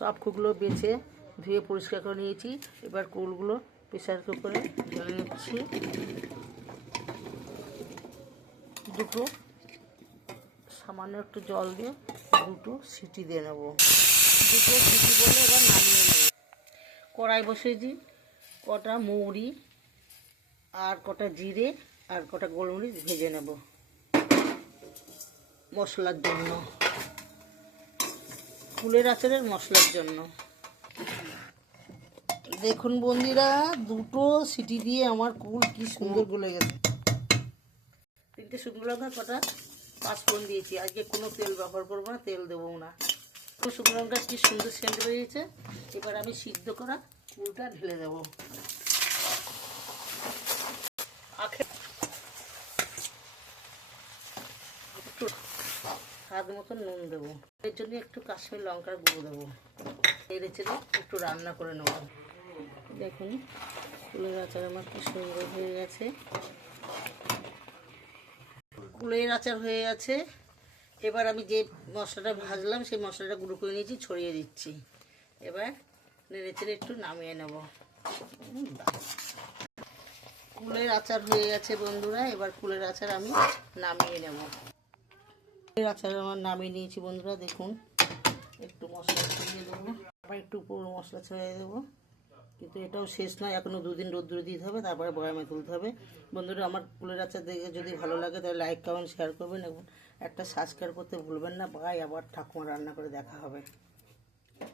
সব কুলগুলো বেছে ধুয়ে পরিষ্কার করে নিয়েছি। এবার কুলগুলো প্রেসার কুকারে ঢেলে নিচ্ছি। দুটো সামান্য একটু জল দিয়ে দুটো সিটি দিয়ে নেব। দুটো সিটি বলে এবার নামিয়ে নেব। কড়াই বসিয়েছি, কটা মৌরি আর কটা জিরে আর কটা গোলমরিচ ভেজে নেব মশলার জন্য, কুলের আচারের মশলার জন্য। দেখুন বন্ধুরা, দুটো সিটি দিয়ে আমার কুল কি সুন্দর গলে গেছে। 3টে শুকনো লঙ্কা, কটা পাঁচফোড়ন দিয়েছি। আজকে কোনো তেল ব্যবহার করবো না, তেল দেবো না। শুকনো লঙ্কা কি সুন্দর সেন্ট বেরিয়েছে। এবার আমি সিদ্ধ করা কুলটা ঢেলে দেবো। একটু স্বাদ মতন নুন দেবো। এর জন্য একটু কাশ্মীর লঙ্কার গুঁড়ো দেবো। এড়ে চেড়ে একটু রান্না করে নেব। দেখুন কুলের আচার আমার কি সুন্দর হয়ে গেছে। কুলের আচার হয়ে গেছে। এবার আমি যে মশলাটা ভাজলাম সেই মশলাটা গুঁড়ো করে নিয়েছি, ছড়িয়ে দিচ্ছি। এবার নেড়ে চেড়ে একটু নামিয়ে নেব। কুলের আচার হয়ে গেছে বন্ধুরা। এবার কুলের আচার আমি নামিয়ে নেব। কুলের আচার আমার নামিয়ে নিয়েছি বন্ধুরা। দেখুন একটু মশলা ছড়িয়ে দেবো, আবার একটু পুরো মশলা ছড়িয়ে দেবো। কিন্তু এটাও শেষ নয়, এখনও 2 দিন রোদ্দুরে দিতে হবে, তারপরে বয়ামে তুলতে হবে। বন্ধুরা, আমার কুলের আচার দেখে যদি ভালো লাগে তাহলে লাইক কমেন্ট শেয়ার করবেন এবং একটা সাবস্ক্রাইব করতে ভুলবেন না। বাই, আবার ঠাকুমা রান্না করে দেখা হবে।